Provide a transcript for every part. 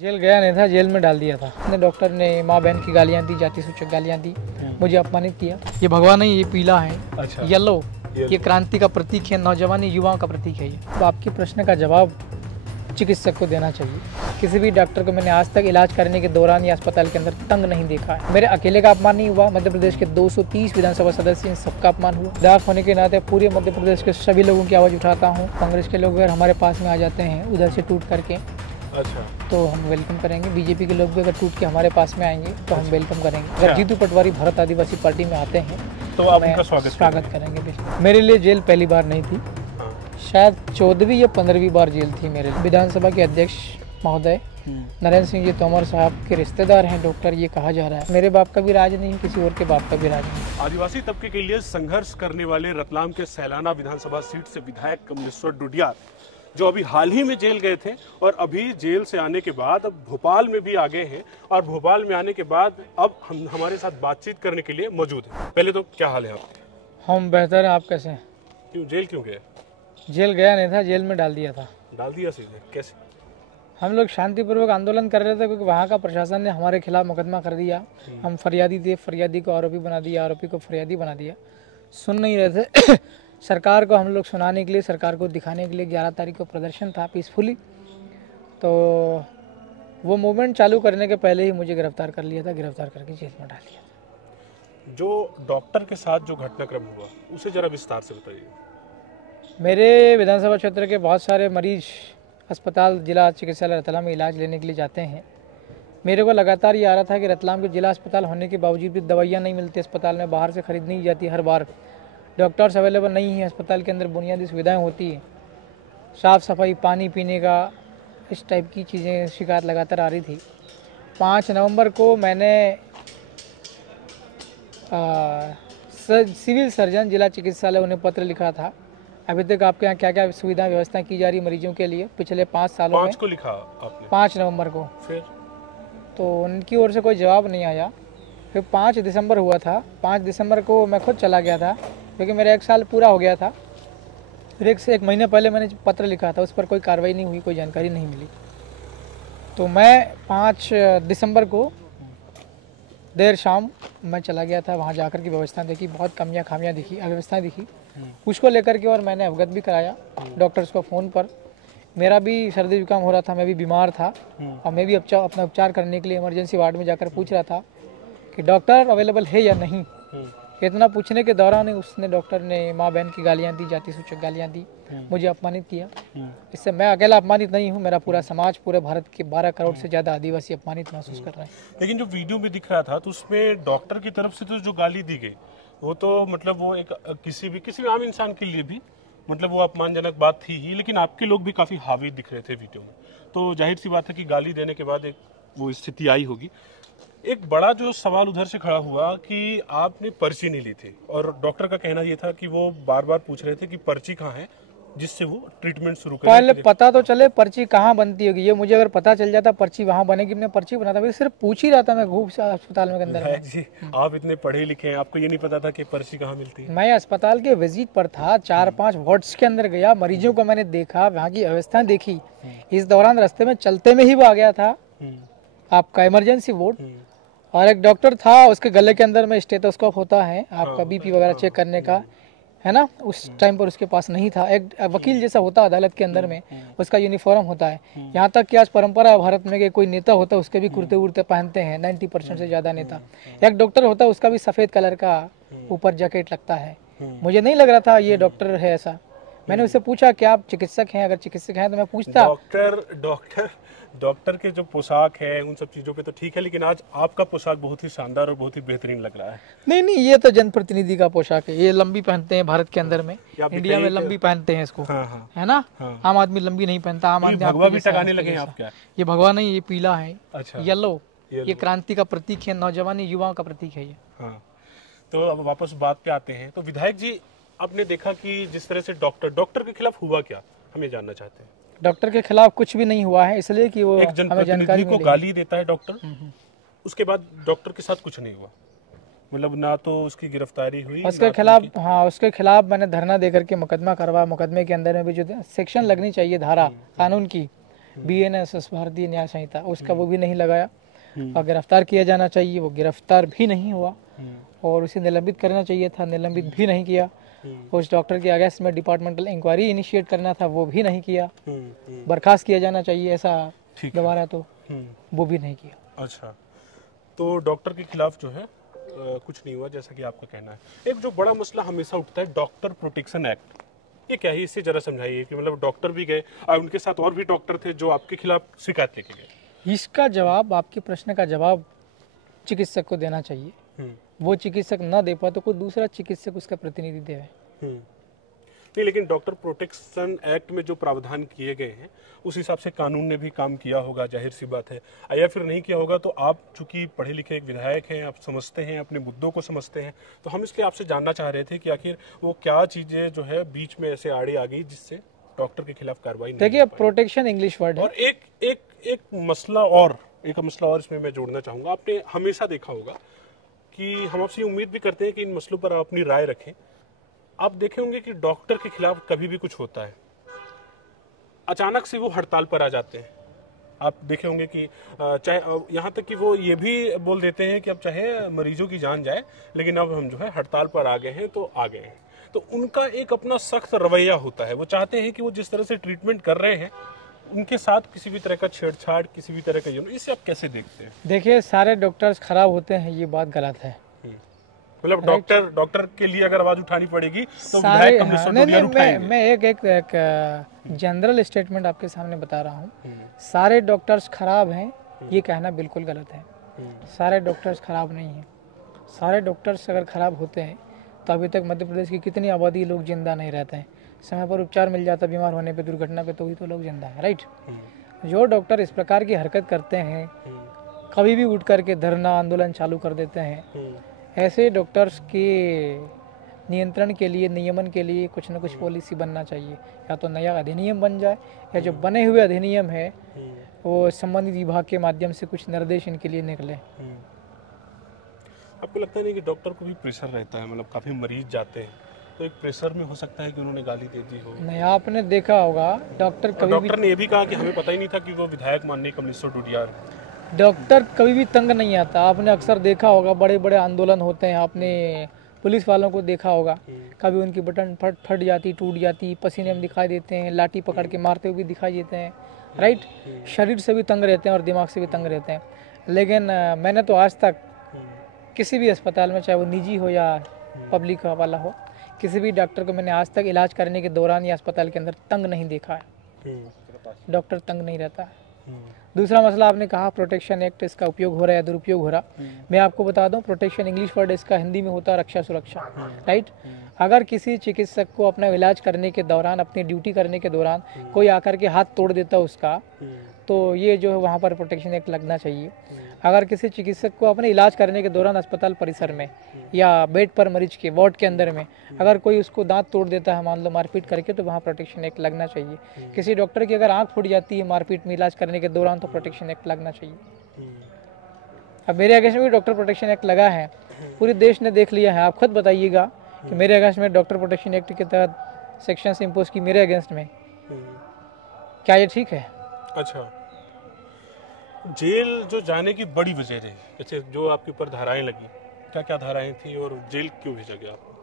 Jail गया नहीं था, जेल में डाल दिया था। अपने डॉक्टर ने माँ बहन की गालियाँ दी, जाति सूचक गालियाँ दी, मुझे अपमानित किया। ये भगवा नहीं, ये पीला है। अच्छा। येलो, ये क्रांति का प्रतीक है, नौजवानी युवाओं का प्रतीक है। ये तो आपके प्रश्न का जवाब चिकित्सक को देना चाहिए। किसी भी डॉक्टर को मैंने आज तक इलाज करने के दौरान या अस्पताल के अंदर तंग नहीं देखा है। मेरे अकेले का अपमान नहीं हुआ, मध्य प्रदेश के 230 विधानसभा सदस्य, इन सबका अपमान हुआ। विधायक होने के नाते पूरे मध्य प्रदेश के सभी लोगों की आवाज़ उठाता हूँ। कांग्रेस के लोग अगर हमारे पास में आ जाते हैं उधर से टूट करके, अच्छा, तो हम वेलकम करेंगे। बीजेपी के लोग भी अगर टूट के हमारे पास में आएंगे तो हम वेलकम करेंगे। अगर जीतू पटवारी भारत आदिवासी पार्टी में आते हैं तो आप उनका स्वागत करेंगे। मेरे लिए जेल पहली बार नहीं थी, शायद 14वीं या 15वीं बार जेल थी मेरे। विधानसभा के अध्यक्ष महोदय नरेंद्र सिंह जी तोमर साहब के रिश्तेदार हैं डॉक्टर, ये कहा जा रहा है। मेरे बाप का भी राज नहीं, किसी और के बाप का भी राज नहीं। आदिवासी तबके के लिए संघर्ष करने वाले रतलाम के सैलाना विधानसभा सीट से विधायक कमलेश्वर डुडियाल, जो अभी हाल ही में जेल गए थे और अभी जेल से आने के बाद अब भोपाल में भी आ गए हैं और भोपाल में आने के बाद अब हम हमारे साथ बातचीत करने के लिए मौजूद हैं। पहले तो क्या हाल है आपके? हम बेहतर हैं, आप कैसे हैं? क्यों जेल क्यों गए? जेल गया नहीं था, जेल में डाल दिया था। डाल दिया सीधे? कैसे? हम लोग शांतिपूर्वक आंदोलन कर रहे थे क्योंकि वहाँ का प्रशासन ने हमारे खिलाफ मुकदमा कर दिया। हम फरियादी थे, फरियादी को आरोपी बना दिया, आरोपी को फरियादी बना दिया। सुन नहीं रहे थे। सरकार को हम लोग सुनाने के लिए, सरकार को दिखाने के लिए 11 तारीख को प्रदर्शन था पीसफुली, तो वो मूवमेंट चालू करने के पहले ही मुझे गिरफ्तार कर लिया था। गिरफ्तार करके जेल में डाल दिया था। जो डॉक्टर के साथ जो घटनाक्रम हुआ उसे जरा विस्तार से बताइए। मेरे विधानसभा क्षेत्र के बहुत सारे मरीज अस्पताल जिला चिकित्सालय रतलाम में इलाज लेने के लिए जाते हैं। मेरे को लगातार ये आ रहा था कि रतलाम के जिला अस्पताल होने के बावजूद भी दवाइयाँ नहीं मिलती अस्पताल में, बाहर से खरीदनी जाती हर बार। डॉक्टर्स अवेलेबल नहीं हैं, अस्पताल के अंदर बुनियादी सुविधाएं होती हैं, साफ़ सफाई, पानी पीने का, इस टाइप की चीज़ें शिकायत लगातार आ रही थी। 5 नवंबर को मैंने सिविल सर्जन जिला चिकित्सालय उन्हें पत्र लिखा था, अभी तक आपके यहाँ क्या क्या सुविधा व्यवस्था की जा रही मरीजों के लिए पिछले 5 सालों में। 5 को लिखा आपने? 5 नवंबर को। फिर तो उनकी ओर से कोई जवाब नहीं आया। फिर 5 दिसंबर हुआ था। 5 दिसंबर को मैं खुद चला गया था क्योंकि मेरा 1 साल पूरा हो गया था। फिर 1 महीने पहले मैंने पत्र लिखा था, उस पर कोई कार्रवाई नहीं हुई, कोई जानकारी नहीं मिली। तो मैं 5 दिसंबर को देर शाम मैं चला गया था, वहाँ जाकर की व्यवस्था देखी, बहुत कमियाँ खामियाँ दिखी, अव्यवस्था दिखी। उसको लेकर के और मैंने अवगत भी कराया डॉक्टर्स को फ़ोन पर। मेरा भी सर्दी जुकाम हो रहा था, मैं भी बीमार था और मैं भी अपना उपचार करने के लिए इमरजेंसी वार्ड में जाकर पूछ रहा था कि डॉक्टर अवेलेबल है या नहीं। इतना पूछने के दौरान ही उसने डॉक्टर ने माँ बहन की गालियाँ दी, जाति सूचक गालियाँ दी, मुझे अपमानित किया। इससे मैं अकेला अपमानित नहीं हूँ, मेरा पूरा समाज, पूरे भारत के 12 करोड़ से ज़्यादा आदिवासी अपमानित महसूस कर रहे हैं। लेकिन जो वीडियो में दिख रहा था तो उसमें डॉक्टर की तरफ से तो जो गाली दी गई वो तो मतलब वो एक किसी भी आम इंसान के लिए भी मतलब वो अपमानजनक बात थी ही, लेकिन आपके लोग भी काफी हावी दिख रहे थे वीडियो में, तो जाहिर सी बात है कि गाली देने के बाद एक वो स्थिति आई होगी। एक बड़ा जो सवाल उधर से खड़ा हुआ कि आपने पर्ची नहीं ली थी और डॉक्टर का कहना ये था कि वो बार बार पूछ रहे थे कि पर्ची कहाँ है, जिससे वो ट्रीटमेंट शुरू करें। पहले पता तो चले पर्ची कहाँ बनती होगी, ये मुझे अगर पता चल जाता पर्ची वहाँ बनेगी, मैं पर्ची बनाता। मैं सिर्फ पूछ ही रहा था, मैं घूम अस्पताल में अंदर में। जी, आप इतने पढ़े लिखे हैं, आपको ये नहीं पता था कि पर्ची कहाँ मिलती है? मैं अस्पताल के विजिट पर था, 4-5 वार्ड्स के अंदर गया, मरीजों को मैंने देखा, वहाँ की व्यवस्था देखी। इस दौरान रास्ते में चलते में ही वो आ गया था आपका इमरजेंसी वार्ड, और एक डॉक्टर था, उसके गले के अंदर में स्टेथोस्कोप होता है आपका बीपी वगैरह चेक करने का, है ना, उस टाइम पर उसके पास नहीं था। एक वकील जैसा होता है अदालत के अंदर में, उसका यूनिफॉर्म होता है। यहाँ तक कि आज परंपरा है भारत में कि कोई नेता होता है उसके भी कुर्ते उर्ते पहनते हैं 90% से ज़्यादा नेता। एक डॉक्टर होता है उसका भी सफ़ेद कलर का ऊपर जैकेट लगता है। मुझे नहीं लग रहा था ये डॉक्टर है ऐसा। मैंने उससे पूछा कि आप चिकित्सक हैं? अगर चिकित्सक हैं तो मैं पूछता। डॉक्टर के जो पोशाक है उन सब चीजों पे तो ठीक है, लेकिन आज आपका पोशाक बहुत ही शानदार और बहुत ही बेहतरीन लग रहा है। नहीं, ये तो जनप्रतिनिधि का पोशाक है, ये लंबी पहनते हैं भारत के अंदर में, इंडिया में लंबी पहनते हैं इसको, है ना। आम आदमी लंबी नहीं पहनता, आम आदमी भगवा भी टकाने लगे हैं आप क्या? ये भगवा नहीं, ये पीला है। अच्छा, येलो, ये क्रांति का प्रतीक है, नौजवानी युवाओं का प्रतीक है ये। तो अब वापस बात पे आते हैं। तो विधायक जी, आपने देखा कि जिस तरह से डॉक्टर के खिलाफ हुआ क्या, हमें जानना चाहते हैं। डॉक्टर के खिलाफ कुछ भी नहीं हुआ है, इसलिए कि वो एक जनप्रतिनिधि को गाली देता है डॉक्टर, उसके बाद डॉक्टर के साथ कुछ नहीं हुआ, मतलब ना तो उसकी गिरफ्तारी हुई उसके खिलाफ। हाँ, उसके खिलाफ मैंने धरना देकर के मुकदमा करवा। मुकदमे के अंदर में भी जो सेक्शन लगनी चाहिए धारा कानून की, BNSS भारतीय न्याय संहिता उसका वो भी नहीं लगाया और गिरफ्तार किया जाना चाहिए, वो गिरफ्तार भी नहीं हुआ और उसे निलंबित करना चाहिए था, निलंबित भी नहीं किया। उस डॉक्टर के अगेंस्ट में डिपार्टमेंटल इंक्वायरी इनिशिएट करना था, वो भी नहीं किया। बर्खास्त किया जाना चाहिए ऐसा दोबारा, तो वो भी नहीं किया। अच्छा, तो डॉक्टर के खिलाफ जो है कुछ नहीं हुआ जैसा कि आपका कहना है। एक जो बड़ा मसला हमेशा उठता है डॉक्टर प्रोटेक्शन एक्ट, ये क्या है, इससे जरा समझाइए कि मतलब डॉक्टर भी गए और उनके साथ और भी डॉक्टर थे जो आपके खिलाफ शिकायत लेके गए। इसका जवाब, आपके प्रश्न का जवाब चिकित्सक को देना चाहिए। वो चिकित्सक ना दे पाए तो कोई दूसरा चिकित्सक उसका प्रतिनिधि दे। नहीं, लेकिन डॉक्टर प्रोटेक्शन एक्ट में जो प्रावधान किए गए हैं उस हिसाब से कानून ने भी काम किया होगा, जाहिर सी बात है। या फिर नहीं किया होगा, तो आप चूंकि पढ़े लिखे एक विधायक हैं, आप समझते हैं, अपने मुद्दों को समझते हैं, तो हम इसलिए आपसे जानना चाह रहे थे कि आखिर वो क्या चीजें जो है बीच में ऐसे आड़े आ गई जिससे डॉक्टर के खिलाफ कार्रवाई नहीं। देखिए, प्रोटेक्शन इंग्लिश वर्ड है। और एक मसला और इसमें मैं जोड़ना चाहूंगा। आपने हमेशा देखा होगा कि हम आपसे उम्मीद भी करते हैं कि इन मसलों पर आप अपनी राय रखें। आप देखे होंगे कि डॉक्टर के खिलाफ कभी भी कुछ होता है, अचानक से वो हड़ताल पर आ जाते हैं। आप देखे होंगे कि चाहे यहाँ तक कि वो ये भी बोल देते हैं कि अब चाहे मरीजों की जान जाए लेकिन अब हम जो है हड़ताल पर आ गए हैं तो आ गए हैं। तो उनका एक अपना सख्त रवैया होता है। वो चाहते हैं कि वो जिस तरह से ट्रीटमेंट कर रहे हैं उनके साथ किसी भी तरह का छेड़छाड़, किसी भी तरह का जुर्म, इसे आप कैसे देखते हैं? देखिए, सारे डॉक्टर्स खराब होते हैं, ये बात गलत है। मतलब डॉक्टर के लिए अगर आवाज उठानी पड़ेगी तो सारे, विधायक कमलेश्वर डोडियार उठाएंगे। मैं एक जनरल स्टेटमेंट आपके सामने बता रहा हूँ। सारे डॉक्टर्स खराब हैं ये कहना बिल्कुल गलत है। सारे डॉक्टर्स खराब नहीं हैं। सारे डॉक्टर्स अगर खराब होते हैं तो अभी तक मध्य प्रदेश की कितनी आबादी लोग जिंदा नहीं रहते हैं। समय पर उपचार मिल जाता बीमार होने पे, दुर्घटना पे, तो ही तो लोग जिंदा है, राइट। जो डॉक्टर इस प्रकार की हरकत करते हैं, कभी भी उठ करके धरना आंदोलन चालू कर देते हैं, ऐसे डॉक्टर्स के नियंत्रण के लिए, नियमन के लिए कुछ न कुछ पॉलिसी बनना चाहिए। या तो नया अधिनियम बन जाए, या जो बने हुए अधिनियम है वो संबंधित विभाग के माध्यम से कुछ निर्देश इनके लिए निकले। आपको लगता नहीं कि डॉक्टर को भी प्रेशर रहता है? मतलब काफी मरीज जाते हैं तो एक प्रेशर में हो सकता है कि उन्होंने गाली दे दी हो। नहीं, आपने देखा होगा डॉक्टर ने ये भी कहा कि हमें पता ही नहीं था कि वो विधायक माननीय कमलेश्वर डोडियार। डॉक्टर कभी भी तंग नहीं आता। आपने अक्सर देखा होगा, बड़े बड़े आंदोलन होते हैं, आपने पुलिस वालों को देखा होगा, कभी उनकी बटन फट जाती, टूट जाती, पसीने में दिखाई देते हैं, लाठी पकड़ के मारते हुए भी दिखाई देते हैं, राइट। शरीर से भी तंग रहते हैं और दिमाग से भी तंग रहते हैं। लेकिन मैंने तो आज तक किसी भी अस्पताल में, चाहे वो निजी हो या पब्लिक वाला हो, किसी भी डॉक्टर को मैंने आज तक इलाज करने के दौरान या अस्पताल के अंदर तंग नहीं देखा है। डॉक्टर तंग नहीं रहता है। दूसरा मसला आपने कहा प्रोटेक्शन एक्ट, इसका उपयोग हो रहा है, दुरुपयोग हो रहा। मैं आपको बता दूं, प्रोटेक्शन इंग्लिश वर्ड, इसका हिंदी में होता है रक्षा सुरक्षा, राइट। अगर किसी चिकित्सक को अपना इलाज करने के दौरान, अपनी ड्यूटी करने के दौरान कोई आकर के हाथ तोड़ देता उसका, तो ये जो है वहाँ पर प्रोटेक्शन एक्ट लगना चाहिए। अगर किसी चिकित्सक को अपने इलाज करने के दौरान अस्पताल परिसर में या बेड पर मरीज के वार्ड के अंदर में अगर कोई उसको दांत तोड़ देता है, मान लो मारपीट करके, तो वहाँ प्रोटेक्शन एक्ट लगना चाहिए। किसी डॉक्टर की अगर आंख फूट जाती है मारपीट में इलाज करने के दौरान, तो प्रोटेक्शन एक्ट लगना चाहिए। अब मेरे अगेंस्ट में भी डॉक्टर प्रोटेक्शन एक्ट लगा है, पूरे देश ने देख लिया है। आप खुद बताइएगा कि मेरे अगेंस्ट में डॉक्टर प्रोटेक्शन एक्ट के तहत सेक्शन इम्पोज की मेरे अगेंस्ट में, क्या ये ठीक है? अच्छा, जेल जो जाने की बड़ी वजह रही, जैसे जो आपके ऊपर धाराएं लगी, क्या क्या धाराएं थी और जेल क्यों भेजा गया आपको?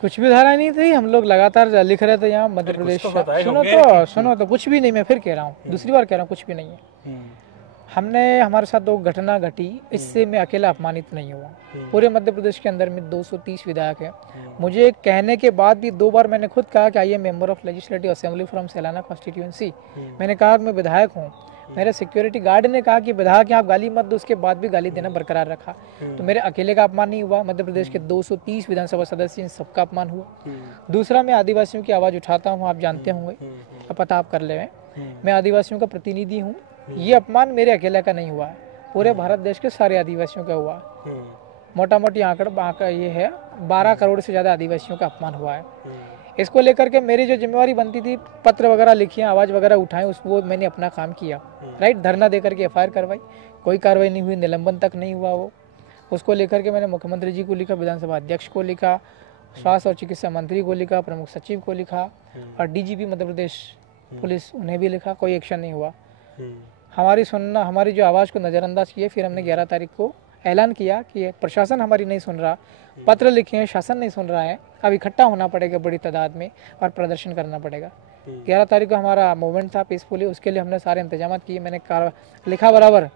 कुछ भी धारा नहीं थी, हम लोग लगातार लिख रहे थे यहाँ मध्य प्रदेश। सुनो तो कुछ भी नहीं, मैं फिर कह रहा हूँ, दूसरी बार कह रहा हूँ, कुछ भी नहीं है। हमने, हमारे साथ दो घटना घटी, इससे मैं अकेला अपमानित नहीं हुआ। पूरे मध्य प्रदेश के अंदर में 230 विधायक हैं। मुझे कहने के बाद भी 2 बार मैंने खुद कहा कि I am member of legislative assembly from Sailana constituency. मैंने कहा कि मैं विधायक हूँ। मेरे सिक्योरिटी गार्ड ने कहा कि विधायक आप गाली मत दो, उसके बाद भी गाली देना बरकरार रखा। तो मेरे अकेले का अपमान नहीं हुआ, मध्य प्रदेश के 230 विधानसभा सदस्य, इन सबका अपमान हुआ। दूसरा, मैं आदिवासियों की आवाज़ उठाता हूँ, आप जानते होंगे, अब पता आप कर ले, मैं आदिवासियों का प्रतिनिधि हूँ। ये अपमान मेरे अकेले का नहीं हुआ है, पूरे भारत देश के सारे आदिवासियों का हुआ है। मोटा मोटी आंकड़ा ये है, 12 करोड़ से ज़्यादा आदिवासियों का अपमान हुआ है। इसको लेकर के मेरी जो जिम्मेवारी बनती थी, पत्र वगैरह लिखिए, आवाज़ वगैरह उठाएं, वो मैंने अपना काम किया, राइट। धरना देकर के FIR करवाई, कोई कार्रवाई नहीं हुई, निलंबन तक नहीं हुआ वो। उसको लेकर के मैंने मुख्यमंत्री जी को लिखा, विधानसभा अध्यक्ष को लिखा, स्वास्थ्य और चिकित्सा मंत्री को लिखा, प्रमुख सचिव को लिखा और DGP मध्य प्रदेश पुलिस, उन्हें भी लिखा, कोई एक्शन नहीं हुआ। हमारी जो आवाज़ को नज़रअंदाज किए। फिर हमने 11 तारीख को ऐलान किया कि प्रशासन हमारी नहीं सुन रहा, पत्र लिखे हैं, शासन नहीं सुन रहा है, अब इकट्ठा होना पड़ेगा बड़ी तादाद में और प्रदर्शन करना पड़ेगा। 11 तारीख को हमारा मूवमेंट था पीसफुली, उसके लिए हमने सारे इंतजाम किए। मैंने लिखा बराबर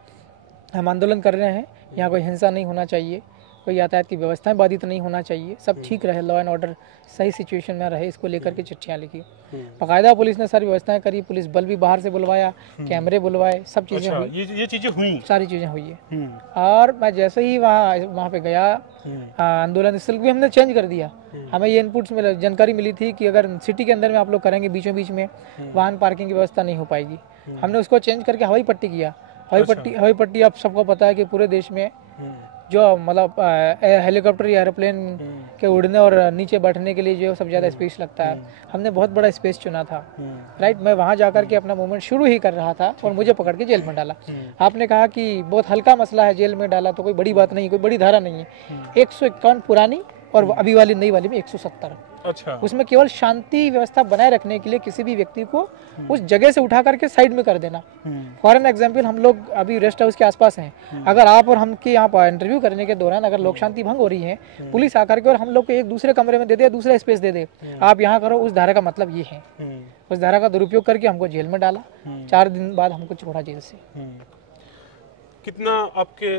हम आंदोलन कर रहे हैं, यहाँ कोई हिंसा नहीं होना चाहिए, कोई यातायात की व्यवस्थाएं बाधित नहीं होना चाहिए, सब ठीक रहे, लॉ एंड ऑर्डर सही सिचुएशन में रहे, इसको लेकर के चिट्ठियाँ लिखी। बाकायदा पुलिस ने सारी व्यवस्थाएं करी, पुलिस बल भी बाहर से बुलवाया, कैमरे बुलवाए, सब चीज़ें हुई। ये चीज़ें हुई, सारी चीज़ें हुई है। और मैं जैसे ही वहाँ पे गया, आंदोलन स्थल भी हमने चेंज कर दिया। हमें ये इनपुट्स में जानकारी मिली थी कि अगर सिटी के अंदर में आप लोग करेंगे, बीचों बीच में वाहन पार्किंग की व्यवस्था नहीं हो पाएगी। हमने उसको चेंज करके हवाई पट्टी किया। हवाई पट्टी आप सबको पता है कि पूरे देश में जो मतलब हेलीकॉप्टर या एरोप्लेन के उड़ने और नीचे बैठने के लिए जो सबसे ज़्यादा स्पेस लगता है, हमने बहुत बड़ा स्पेस चुना था। राइट, मैं वहाँ जाकर के अपना मूवमेंट शुरू ही कर रहा था और मुझे पकड़ के जेल में डाला। आपने कहा कि बहुत हल्का मसला है, जेल में डाला, तो कोई बड़ी बात नहीं, कोई बड़ी धारा नहीं है। 151 पुरानी और अभी वाली नई वाली में 170। अच्छा, उसमें केवल शांति व्यवस्था बनाए रखने के लिए किसी भी व्यक्ति को उस जगह से उठा करके साइड में कर देना। फॉर एन एग्जाम्पल, हम लोग अभी रेस्ट हाउस के आसपास हैं, अगर आप और हम के यहाँ पर इंटरव्यू करने के दौरान अगर लोक शांति भंग हो रही है, पुलिस आकर के और हम लोग को एक दूसरे कमरे में दे दे, दूसरा स्पेस दे दे, आप यहाँ करो, उस धारा का मतलब ये है। उस धारा का दुरुपयोग करके हमको जेल में डाला। 4 दिन बाद हमको छोड़ा जेल से। कितना आपके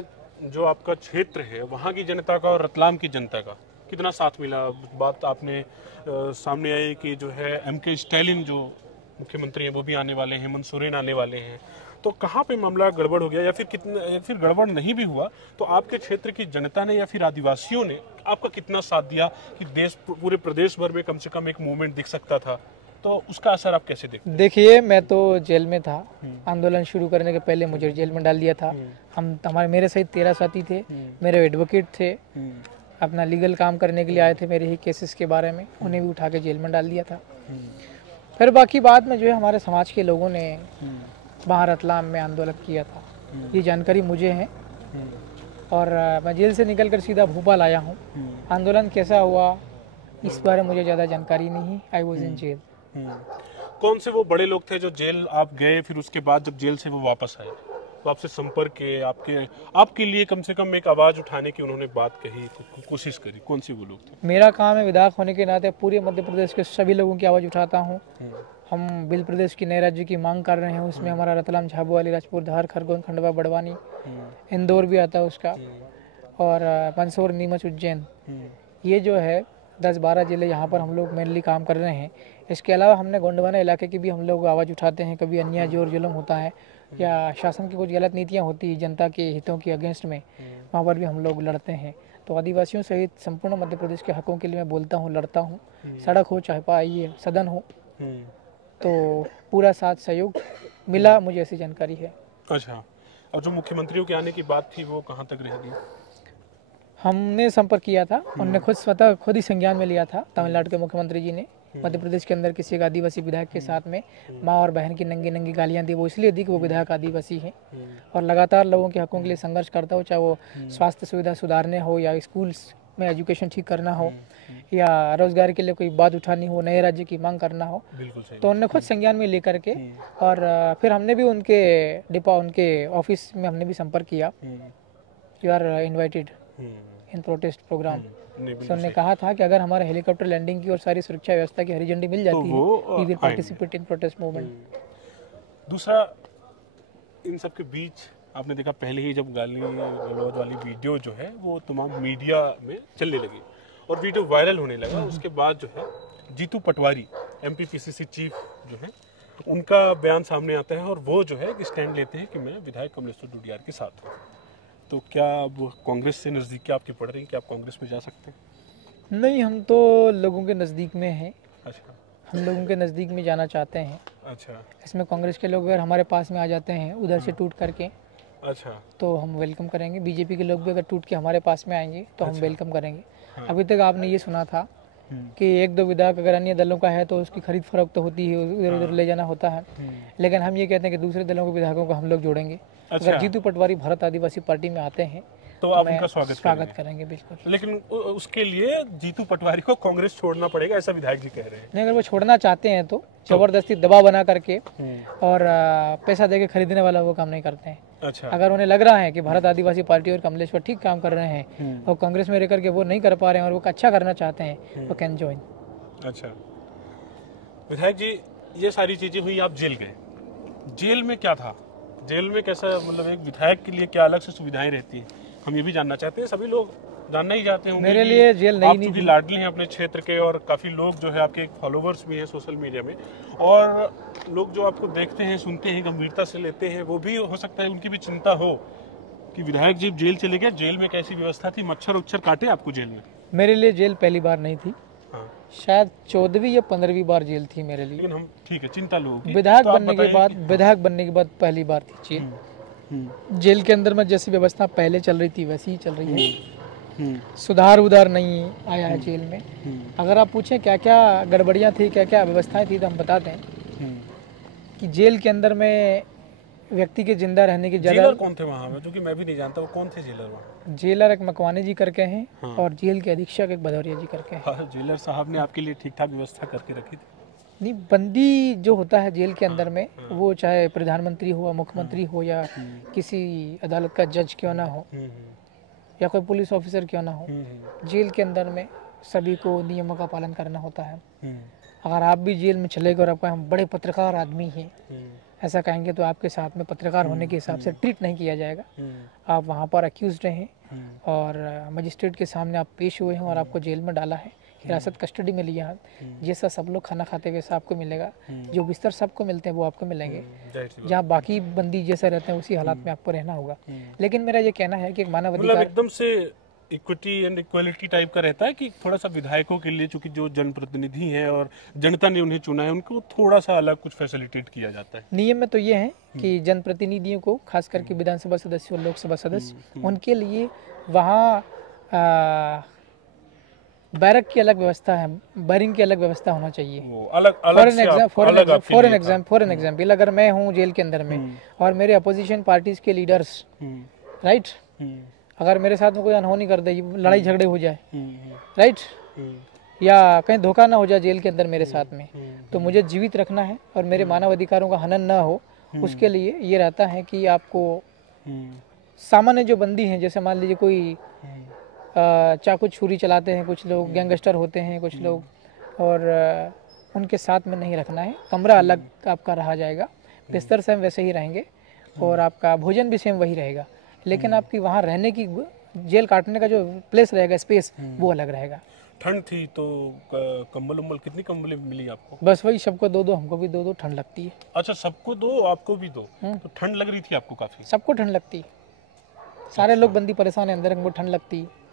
जो आपका क्षेत्र है वहाँ की जनता का और रतलाम की जनता का कितना साथ मिला? बात आपने सामने आई कि जो है MK स्टालिन जो मुख्यमंत्री हैं वो भी आने वाले हैं, हेमंत सोरेन आने वाले हैं, तो कहाँ पे मामला गड़बड़ हो गया या फिर गड़बड़ नहीं भी हुआ तो आपके क्षेत्र की जनता ने या फिर आदिवासियों ने आपका कितना साथ दिया कि पूरे प्रदेश भर में कम से कम एक मूवमेंट दिख सकता था, तो उसका असर आप कैसे देखते? देखिए, मैं तो जेल में था। आंदोलन शुरू करने के पहले मुझे जेल में डाल दिया था। मेरे सहित 13 साथी थे, मेरे एडवोकेट थे, अपना लीगल काम करने के लिए आए थे मेरे ही केसेस के बारे में, उन्हें भी उठा के जेल में डाल दिया था। फिर बाकी बाद में जो है हमारे समाज के लोगों ने वहाँ रतलाम में आंदोलन किया था, ये जानकारी मुझे है। और मैं जेल से निकलकर सीधा भोपाल आया हूँ। आंदोलन कैसा हुआ इस बारे में मुझे ज़्यादा जानकारी नहीं। I was in jail. कौन से वो बड़े लोग थे जो जेल आप गए, फिर उसके बाद जब जेल से वो वापस आए तो आपसे संपर्क किए, आपके लिए कम से कम एक आवाज उठाने की उन्होंने बात कही, कोशिश करी? कौन से वो लोग थे? मेरा काम है विधायक होने के नाते पूरे मध्य प्रदेश के सभी लोगों की आवाज़ उठाता हूँ। हम बिल प्रदेश की नए राज्य की मांग कर रहे हैं, उसमें हमारा रतलाम, झाबुआ, अलीराजपुर, धार, खरगोन, खंडवा, बड़वानी, इंदौर भी आता है उसका, और मंदसौर, नीमच, उज्जैन, ये जो है 10-12 जिले यहाँ पर हम लोग मेनली काम कर रहे हैं। इसके अलावा हमने गोंडवाना इलाके की भी हम लोग आवाज़ उठाते हैं। कभी अन्याय जोर जुल्म होता है या शासन की कुछ गलत नीतियाँ होती हैं जनता के हितों के अगेंस्ट में, वहाँ पर भी हम लोग लड़ते हैं। तो आदिवासियों सहित संपूर्ण मध्य प्रदेश के हकों के लिए मैं बोलता हूँ, लड़ता हूँ। सड़क हो चाहे पाइए सदन हो, तो पूरा साथ सहयोग मिला, मुझे ऐसी जानकारी है। अच्छा, और जो मुख्यमंत्रियों के आने की बात थी वो कहाँ तक रह गई? हमने संपर्क किया था, उन्होंने खुद ही संज्ञान में लिया था। तमिलनाडु के मुख्यमंत्री जी ने मध्य प्रदेश के अंदर किसी एक आदिवासी विधायक के साथ में माँ और बहन की नंगी गालियां दी। वो इसलिए दी कि वो विधायक आदिवासी है और लगातार लोगों के हकों के लिए संघर्ष करता हो, चाहे वो स्वास्थ्य सुविधा सुधारने हो या स्कूल्स में एजुकेशन ठीक करना हो या रोजगार के लिए कोई बात उठानी हो, नए राज्य की मांग करना हो। तो उन्होंने खुद संज्ञान में लेकर के, और फिर हमने भी उनके ऑफिस में हमने भी संपर्क किया। You are invited in protest program. तो उन्होंने कहा था कि अगर हमारे हेलीकॉप्टर लैंडिंग की और सारी सुरक्षा व्यवस्था की हरी झंडी मिल जाती है, we will participate in protest movement. दूसरा, इन सब के बीच आपने देखा पहले ही जब गाली गलौज वाली वीडियो जो है वो तमाम मीडिया में चलने लगी और वीडियो वायरल होने लगा, उसके बाद जो है Jitu Patwari MP PCC chief जो है उनका बयान सामने आता है और वो जो है स्टैंड लेते हैं कि मैं विधायक कमलेश्वर डुडियार के साथ हूँ। तो क्या वो कांग्रेस से नज़दीकी आपकी पड़ रही है कि आप कांग्रेस में जा सकते हैं? नहीं, हम तो लोगों के नज़दीक में हैं। अच्छा, हम लोगों के नज़दीक में जाना चाहते हैं। अच्छा, इसमें कांग्रेस के लोग अगर हमारे पास में आ जाते हैं उधर से टूट करके, अच्छा, तो हम वेलकम करेंगे। बीजेपी के लोग भी अगर टूट के हमारे पास में आएंगे तो हम वेलकम करेंगे। अभी तक आपने ये सुना था कि 1-2 विधायक अगर अन्य दलों का है तो उसकी खरीद फरोख्त तो होती है, इधर उधर ले जाना होता है। लेकिन हम ये कहते हैं कि दूसरे दलों के विधायकों को हम लोग जोड़ेंगे। अगर जीतू पटवारी भारत आदिवासी पार्टी में आते हैं तो आप मैं उनका स्वागत करेंगे बिल्कुल। लेकिन उसके लिए जीतू पटवारी को कांग्रेस छोड़ना पड़ेगा, ऐसा विधायक जी कह रहे हैं। नहीं, अगर वो छोड़ना चाहते हैं तो जबरदस्ती दबाव बना करके और पैसा देके खरीदने वाला वो काम नहीं करते हैं। अच्छा। अगर उन्हें लग रहा है कि भारत आदिवासी पार्टी और कमलेश्वर ठीक काम कर रहे हैं और कांग्रेस में रहकर के वो नहीं कर पा रहे हैं और वो अच्छा करना चाहते हैं, वो कैन ज्वाइन। अच्छा विधायक जी, ये सारी चीजें हुई, आप जेल गए, जेल में क्या था, जेल में कैसा, मतलब एक विधायक के लिए क्या अलग से सुविधाएं रहती हैं, हम ये भी जानना चाहते हैं, सभी लोग जानना ही चाहते हैं। मेरे लिए जेल नहीं, आप चूंकि लाडली हैं अपने क्षेत्र के और काफी लोग जो है आपके फॉलोवर्स भी हैं सोशल मीडिया में, और लोग जो आपको देखते हैं, सुनते हैं, गंभीरता से लेते हैं, वो भी हो सकता है उनकी भी चिंता हो कि विधायक जी जेल चले गए, जेल में कैसी व्यवस्था थी, मच्छर उच्छर काटे आपको जेल में? मेरे लिए जेल पहली बार नहीं थी, हाँ। शायद 14वीं या 15वीं बार जेल थी मेरे लिए। लेकिन हम ठीक है, चिंता लोगों की। विधायक तो आप बनने के बाद, विधायक बनने के बाद पहली बार थी जेल। जेल के अंदर में जैसी व्यवस्था पहले चल रही थी वैसी ही चल रही है, सुधार उधार नहीं आया है जेल में। अगर आप पूछें क्या क्या गड़बड़ियाँ थी, क्या क्या व्यवस्थाएं थी, तो हम बताते हैं कि जेल के अंदर में व्यक्ति के जिंदा रहने की जगह। जेलर कौन थे वहाँ में, क्योंकि मैं भी नहीं जानता वो कौन थे जेलर वहाँ? जेलर एक मकवानी जी करके हैं और जेल के अधीक्षक एक भदौरिया जी करके हैं। हाँ, जेलर साहब ने आपके लिए ठीक ठाक व्यवस्था करके रखी थी? नहीं, बंदी जो होता है जेल के अंदर में, वो चाहे प्रधानमंत्री हो, मुख्यमंत्री हो, या किसी अदालत का जज क्यों ना हो, या कोई पुलिस ऑफिसर क्यों ना हो, जेल के अंदर में सभी को नियमों का पालन करना होता है। अगर आप भी जेल में चले गए और आपका हम बड़े पत्रकार आदमी हैं ऐसा कहेंगे तो आपके साथ में पत्रकार होने के हिसाब से ट्रीट नहीं किया जाएगा। आप वहाँ पर अक्यूज्ड हैं और मजिस्ट्रेट के सामने आप पेश हुए हैं और आपको जेल में डाला है, हिरासत कस्टडी में लिया है। जैसा सब लोग खाना खाते वैसा आपको मिलेगा, जो बिस्तर सबको मिलते हैं वो आपको मिलेंगे, जहाँ बाकी बंदी जैसे रहते हैं उसी हालात में आपको रहना होगा। लेकिन मेरा ये कहना है कि एक मानव अधिकार एकदम से इक्विटी एंड इक्वालिटी टाइप का रहता है कि थोड़ा सा विधायकों के लिए, चूंकि जो जनप्रतिनिधि हैं और जनता ने उन्हें चुना है, उनको थोड़ा सा अलग कुछ फैसिलिटेट किया जाता है। नियम में तो ये है कि जनप्रतिनिधियों को, खास करके विधानसभा सदस्य और लोकसभा सदस्य, उनके लिए वहाँ बैरक की अलग व्यवस्था है, बैरिंग की अलग व्यवस्था होना चाहिए। फॉर एन एग्जाम्पल अगर मैं हूँ जेल के अंदर में और मेरे अपोजिशन पार्टीज के लीडर्स, राइट, अगर मेरे साथ में कोई अनहोनी कर दे, लड़ाई झगड़े हो जाए, राइट, या कहीं धोखा ना हो जाए जेल के अंदर मेरे साथ में, तो मुझे जीवित रखना है और मेरे मानव अधिकारों का हनन ना हो, उसके लिए ये रहता है कि आपको सामान्य जो बंदी हैं, जैसे मान लीजिए कोई चाकू छुरी चलाते हैं, कुछ लोग गैंगस्टर होते हैं, कुछ लोग, और उनके साथ में नहीं रखना है। कमरा अलग आपका रहा जाएगा, बिस्तर सेम वैसे ही रहेंगे और आपका भोजन भी सेम वही रहेगा, लेकिन आपकी वहाँ रहने की, जेल काटने का जो प्लेस रहेगा, स्पेस, वो अलग रहेगा। ठंड थी तो कंबल उम्बल, कितनी कंबलें मिली आपको? बस वही, सबको दो दो, हमको भी दो दो, ठंड लगती है। अच्छा, सबको दो, आपको भी दो, तो ठंड लग रही थी आपको काफी? सबको ठंड लगती है, सारे लोग बंदी परेशान है, अंदर हमको ठंड लगती है।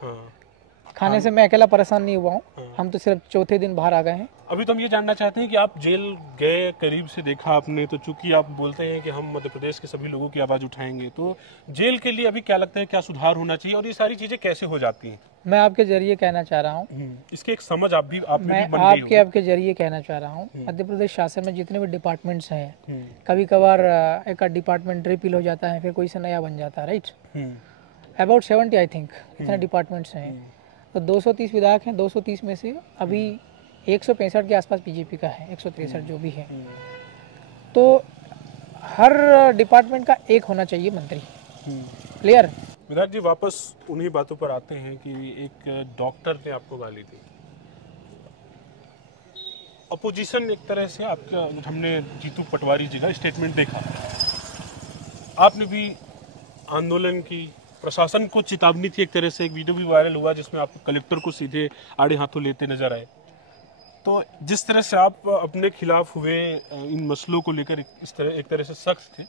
खाने से मैं अकेला परेशान नहीं हुआ हूँ, हम तो सिर्फ चौथे दिन बाहर आ गए हैं। अभी तो हम ये जानना चाहते हैं कि आप जेल गए, करीब से देखा आपने, तो चूंकि आप बोलते हैं कि हम मध्य प्रदेश के सभी लोगों की आवाज उठाएंगे, तो जेल के लिए अभी क्या लगता है, क्या सुधार होना चाहिए और ये सारी चीजें कैसे हो जाती हैं? मैं आपके जरिए कहना चाह रहा हूँ, इसके एक समझ आपके जरिए कहना चाह रहा हूँ, मध्य प्रदेश शासन में जितने भी डिपार्टमेंट्स हैं, कभी कभार एक डिपार्टमेंट रिपील हो जाता है, फिर कोई से नया बन जाता है, राइट, अबाउट 70 आई थिंक इतने डिपार्टमेंट्स हैं, तो 230 विधायक हैं, 230 में से अभी 165 के आसपास बीजेपी का है, 163 जो भी है, तो हर डिपार्टमेंट का एक होना चाहिए मंत्री। क्लियर? विधायक जी, वापस उन्हीं बातों पर आते हैं कि एक डॉक्टर ने आपको गाली दी, अपोजिशन एक तरह से आपका, हमने जीतू पटवारी जी का स्टेटमेंट देखा, आपने भी आंदोलन की, प्रशासन को चेतावनी थी एक तरह से, एक वीडियो भी वायरल हुआ जिसमें आप कलेक्टर को सीधे आड़े हाथों लेते नजर आए। तो जिस तरह से आप अपने खिलाफ हुए, इन मसलों को लेकर एक तरह से सख्त थे,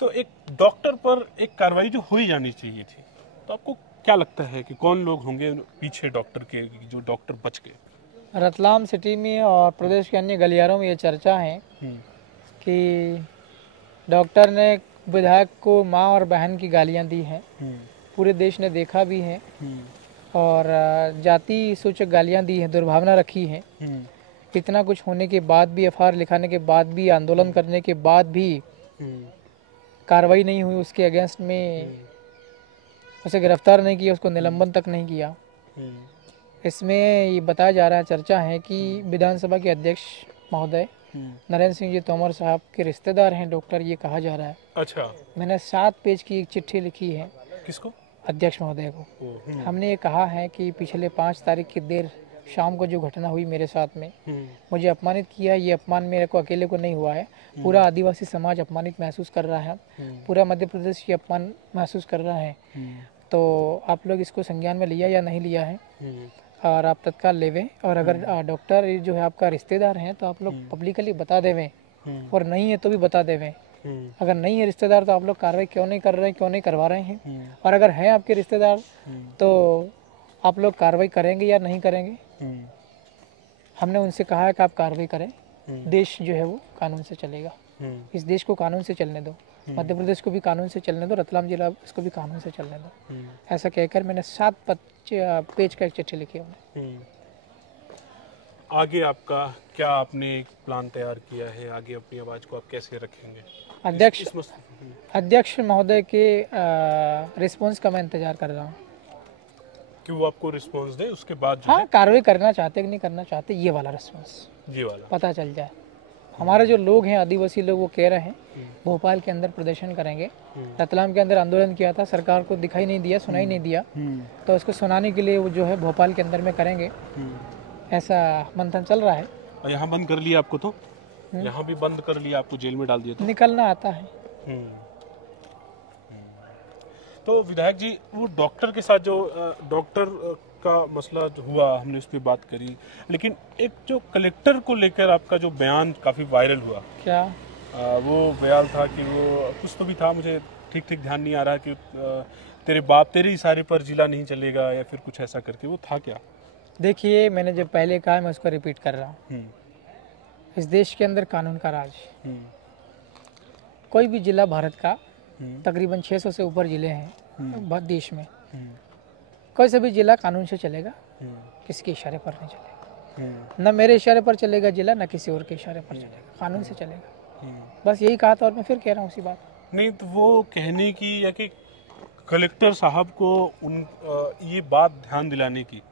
तो एक डॉक्टर पर एक कार्रवाई जो हो ही जानी चाहिए थी, तो आपको क्या लगता है कि कौन लोग होंगे पीछे डॉक्टर के, जो डॉक्टर बच गए? रतलाम सिटी में और प्रदेश के अन्य गलियारों में ये चर्चा है कि डॉक्टर ने विधायक को माँ और बहन की गालियां दी हैं, पूरे देश ने देखा भी है, और जाति सूचक गालियां दी हैं, दुर्भावना रखी है। इतना कुछ होने के बाद भी, एफआईआर लिखाने के बाद भी, आंदोलन करने के बाद भी कार्रवाई नहीं हुई उसके अगेंस्ट में, उसे गिरफ्तार नहीं किया, उसको निलंबन तक नहीं किया। इसमें ये बताया जा रहा है, चर्चा है कि विधानसभा के अध्यक्ष महोदय नरेंद्र सिंह जी तोमर साहब के रिश्तेदार हैं डॉक्टर, ये कहा जा रहा है। अच्छा, मैंने 7 पेज की एक चिट्ठी लिखी है किसको? अध्यक्ष महोदय को। हमने ये कहा है कि पिछले 5 तारीख की देर शाम को जो घटना हुई मेरे साथ में, मुझे अपमानित किया। ये अपमान मेरे को अकेले को नहीं हुआ है, पूरा आदिवासी समाज अपमानित महसूस कर रहा है, पूरा मध्य प्रदेश ये अपमान महसूस कर रहा है। तो आप लोग इसको संज्ञान में लिया या नहीं लिया है, और आप तत्काल लेवें। और अगर डॉक्टर जो है आपका रिश्तेदार हैं तो आप लोग पब्लिकली बता देवें, और नहीं है तो भी बता देवें। अगर नहीं है रिश्तेदार तो आप लोग कार्रवाई क्यों नहीं कर रहे हैं, क्यों नहीं करवा रहे हैं? और अगर हैं आपके रिश्तेदार तो आप लोग कार्रवाई करेंगे या नहीं करेंगे? हमने उनसे कहा है कि आप कार्रवाई करें, देश जो है वो कानून से चलेगा। इस देश को कानून से चलने दो, मध्य प्रदेश को भी कानून से चलने दो, रतलाम जिला इसको भी कानून से चलने दो। ऐसा कहकर मैंने 7 पेज का एक चिट्ठी लिखी है। आगे आपका क्या, आपने एक प्लान तैयार किया है? आगे अपनी आवाज़ को आप कैसे रखेंगे? अध्यक्ष महोदय के रिस्पॉन्स का मैं इंतजार कर रहा हूँ कि वो आपको रिस्पॉन्स दे, उसके बाद जो हाँ कार्रवाई करना चाहते कि नहीं करना चाहते, ये वाला रिस्पॉन्स ये वाला पता चल जाए। हमारे जो लोग हैं आदिवासी लोग, वो कह रहे हैं भोपाल के अंदर प्रदर्शन करेंगे। रतलाम के अंदर आंदोलन किया था, सरकार को दिखाई नहीं दिया, सुनाई नहीं दिया, तो उसको सुनाने के लिए वो जो है भोपाल के अंदर में करेंगे, ऐसा मंथन चल रहा है। और यहाँ बंद कर लिया आपको, तो यहाँ भी बंद कर लिया आपको, जेल में डाल दिया। निकलना आता है। तो विधायक जी, वो डॉक्टर के साथ जो डॉक्टर का मसला जो हुआ, हमने उस पर बात करी, लेकिन एक जो कलेक्टर को लेकर आपका जो बयान काफ़ी वायरल हुआ, क्या वो बयान था कि वो कुछ तो भी था, मुझे ठीक ठीक ध्यान नहीं आ रहा कि तेरे इशारे पर जिला नहीं चलेगा या फिर कुछ ऐसा करके, वो था क्या? देखिए, मैंने जो पहले कहा मैं उसको रिपीट कर रहा हूँ। इस देश के अंदर कानून का राज, कोई भी जिला भारत का, तकरीबन 600 से ऊपर जिले हैं देश में, कोई सा भी जिला कानून से चलेगा, किसी के इशारे पर नहीं चलेगा। न मेरे इशारे पर चलेगा जिला, न किसी और के इशारे पर चलेगा, कानून से चलेगा। बस यही कहा था और मैं फिर कह रहा हूँ उसी बात। नहीं तो वो कहने की या कि कलेक्टर साहब को ये बात ध्यान दिलाने की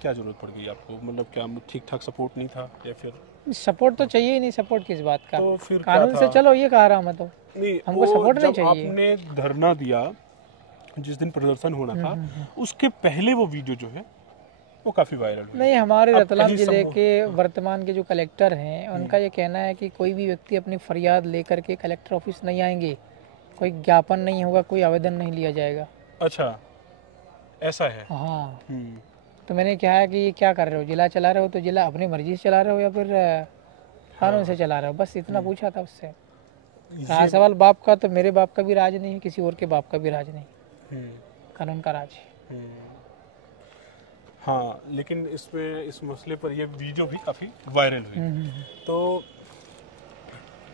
क्या जरूरत पड़ गई आपको? मतलब क्या ठीक ठाक सपोर्ट नहीं था या फिर? सपोर्ट तो चाहिए ही नहीं, सपोर्ट किस बात का? तो फिर कानून से चलो, ये कह रहा हूँ मैं। तो नहीं, हमको सपोर्ट नहीं चाहिए। आपने धरना दिया, जिस दिन प्रदर्शन होना था, उसके पहले वो वीडियो जो है वो काफी वायरल हुआ। नहीं, हमारे रतलाम जिले के वर्तमान के जो कलेक्टर हैं, उनका ये कहना है कि कोई भी व्यक्ति अपनी फरियाद लेकर के कलेक्टर ऑफिस नहीं आएंगे, कोई ज्ञापन नहीं होगा, कोई आवेदन नहीं लिया जाएगा। अच्छा, ऐसा है? हाँ। तो मैंने कहा है कि ये क्या कर रहे हो, जिला चला रहे हो तो जिला अपनी मर्जी से चला रहे हो या फिर कानून से चला रहे हो? बस इतना पूछा था उससे। रहा सवाल बाप का, तो मेरे बाप का भी राज नहीं है, किसी और के बाप का भी राज नहीं, कानून का राज। हाँ, लेकिन इसमें इस मसले पर ये वीडियो भी काफ़ी वायरल हुई। तो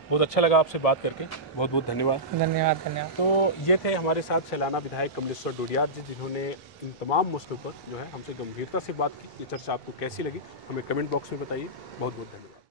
बहुत अच्छा लगा आपसे बात करके, बहुत बहुत धन्यवाद। धन्यवाद धन्यवाद। तो ये थे हमारे साथ सैलाना विधायक कमलेश्वर डोडियार जी, जिन्होंने इन तमाम मसलों पर जो है हमसे गंभीरता से बात की। ये चर्चा आपको कैसी लगी हमें कमेंट बॉक्स में बताइए। बहुत बहुत धन्यवाद।